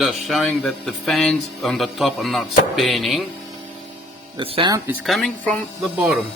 just showing that the fans on the top are not spinning. The sound is coming from the bottom.